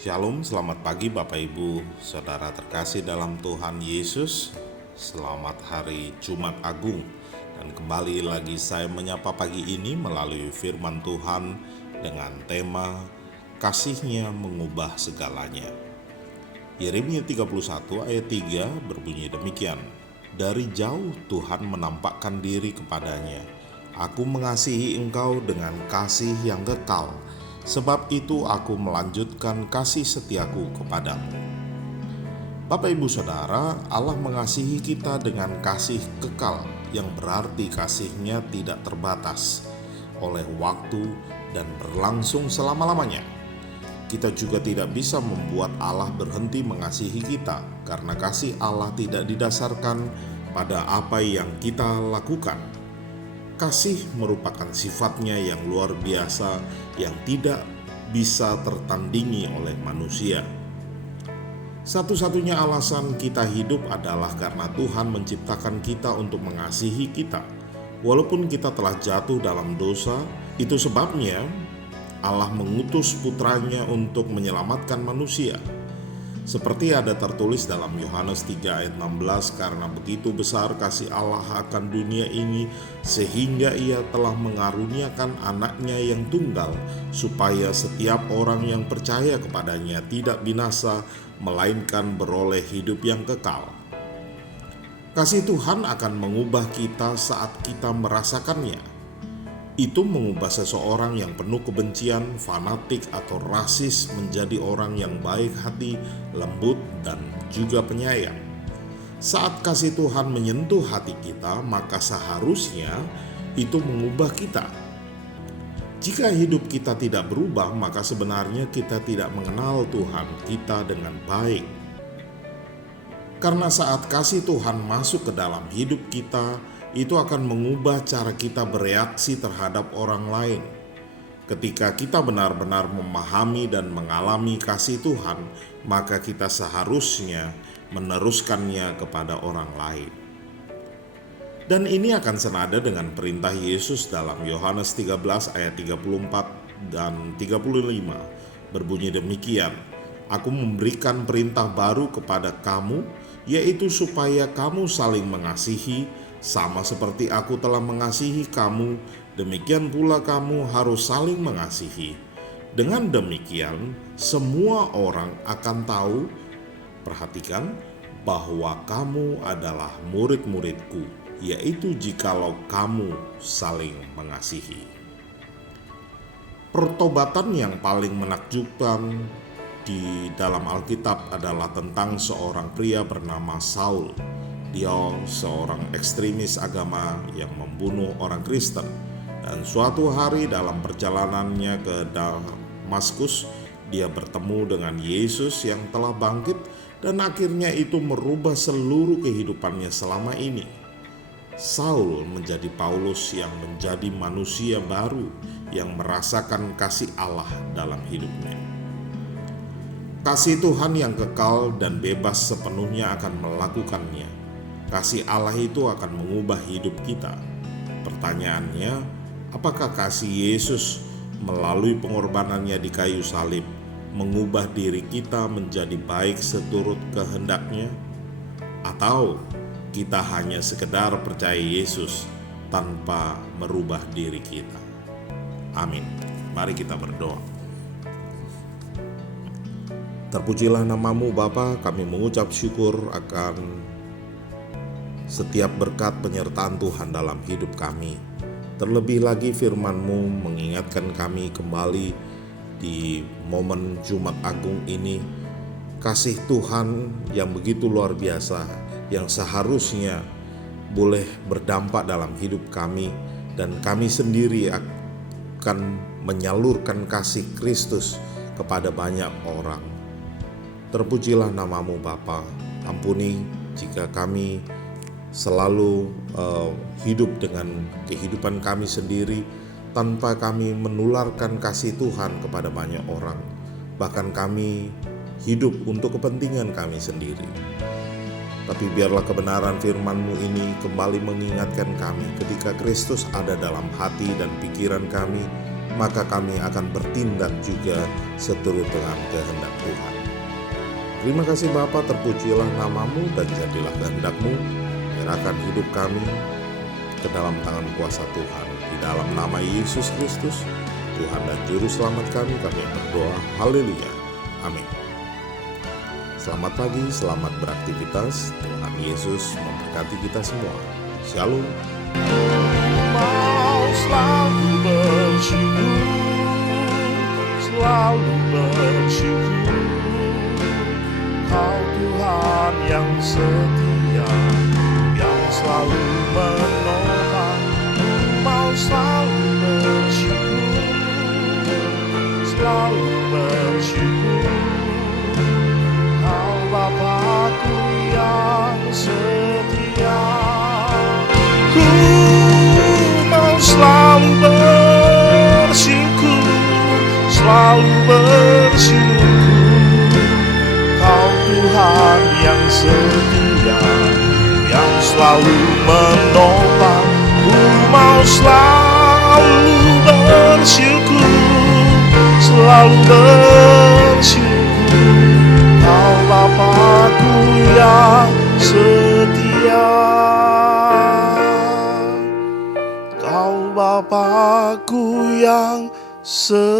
Shalom, selamat pagi Bapak Ibu, Saudara terkasih dalam Tuhan Yesus. Selamat hari Jumat Agung. Dan kembali lagi saya menyapa pagi ini melalui firman Tuhan dengan tema Kasih-Nya mengubah segalanya. Yeremia 31 ayat 3 berbunyi demikian. Dari jauh Tuhan menampakkan diri kepadanya. Aku mengasihi engkau dengan kasih yang kekal. Sebab itu aku melanjutkan kasih setiaku kepadamu. Bapak Ibu Saudara, Allah mengasihi kita dengan kasih kekal, yang berarti kasih-Nya tidak terbatas oleh waktu dan berlangsung selama-lamanya. Kita juga tidak bisa membuat Allah berhenti mengasihi kita, karena kasih Allah tidak didasarkan pada apa yang kita lakukan. Kasih merupakan sifatnya yang luar biasa yang tidak bisa tertandingi oleh manusia. Satu-satunya alasan kita hidup adalah karena Tuhan menciptakan kita untuk mengasihi kita. Walaupun kita telah jatuh dalam dosa, itu sebabnya Allah mengutus putranya untuk menyelamatkan manusia. Seperti ada tertulis dalam Yohanes 3 ayat 16, karena begitu besar kasih Allah akan dunia ini, sehingga Ia telah mengaruniakan anaknya yang tunggal, supaya setiap orang yang percaya kepadanya tidak binasa, melainkan beroleh hidup yang kekal. Kasih Tuhan akan mengubah kita saat kita merasakannya. Itu mengubah seseorang yang penuh kebencian, fanatik, atau rasis menjadi orang yang baik hati, lembut, dan juga penyayang. Saat kasih Tuhan menyentuh hati kita, maka seharusnya itu mengubah kita. Jika hidup kita tidak berubah, maka sebenarnya kita tidak mengenal Tuhan kita dengan baik. Karena saat kasih Tuhan masuk ke dalam hidup kita, itu akan mengubah cara kita bereaksi terhadap orang lain. Ketika kita benar-benar memahami dan mengalami kasih Tuhan, maka kita seharusnya meneruskannya kepada orang lain. Dan ini akan senada dengan perintah Yesus dalam Yohanes 13 ayat 34 dan 35. Berbunyi demikian, Aku memberikan perintah baru kepada kamu, yaitu supaya kamu saling mengasihi, sama seperti aku telah mengasihi kamu, demikian pula kamu harus saling mengasihi. Dengan demikian, semua orang akan tahu, perhatikan, bahwa kamu adalah murid-muridku, yaitu jikalau kamu saling mengasihi. Pertobatan yang paling menakjubkan di dalam Alkitab adalah tentang seorang pria bernama Saul. Dia seorang ekstremis agama yang membunuh orang Kristen. Dan suatu hari dalam perjalanannya ke Damaskus, dia bertemu dengan Yesus yang telah bangkit, dan akhirnya itu merubah seluruh kehidupannya selama ini. Saul menjadi Paulus yang menjadi manusia baru yang merasakan kasih Allah dalam hidupnya. Kasih Tuhan yang kekal dan bebas sepenuhnya akan melakukannya. Kasih Allah itu akan mengubah hidup kita. Pertanyaannya, apakah kasih Yesus melalui pengorbanannya di kayu salib mengubah diri kita menjadi baik seturut kehendaknya? Atau kita hanya sekedar percaya Yesus tanpa merubah diri kita? Amin. Mari kita berdoa. Terpujilah namamu Bapa, kami mengucap syukur akan setiap berkat penyertaan Tuhan dalam hidup kami. Terlebih lagi firman-Mu mengingatkan kami kembali di momen Jumat Agung ini, kasih Tuhan yang begitu luar biasa, yang seharusnya boleh berdampak dalam hidup kami, dan kami sendiri akan menyalurkan kasih Kristus kepada banyak orang. Terpujilah namamu Bapa, ampuni jika kami selalu hidup dengan kehidupan kami sendiri tanpa kami menularkan kasih Tuhan kepada banyak orang. Bahkan kami hidup untuk kepentingan kami sendiri. Tapi biarlah kebenaran firman-Mu ini kembali mengingatkan kami ketika Kristus ada dalam hati dan pikiran kami, maka kami akan bertindak juga seturut dengan kehendak Tuhan. Terima kasih Bapa, terpujilah namamu dan jadilah kehendak-Mu. Menyerahkan hidup kami ke dalam tangan kuasa Tuhan. Di dalam nama Yesus Kristus, Tuhan dan Juru Selamat kami berdoa. Haleluya. Amin. Selamat pagi, selamat beraktivitas. Tuhan Yesus memberkati kita semua. Shalom. Mau selalu bersyukur, selalu bersyukur. Kau Tuhan yang setia, yang selalu menolong. Mau selalu bersyukur, selalu bersyukur. Kau Bapa-Ku yang setia. Ku mau selalu bersyukur, selalu bersyukur. Kau Tuhan yang setia, yang selalu menopang. Ku mau selalu bersyukur, selalu bersyukur. Kau Bapa-Ku yang setia, Kau Bapa-Ku yang setia.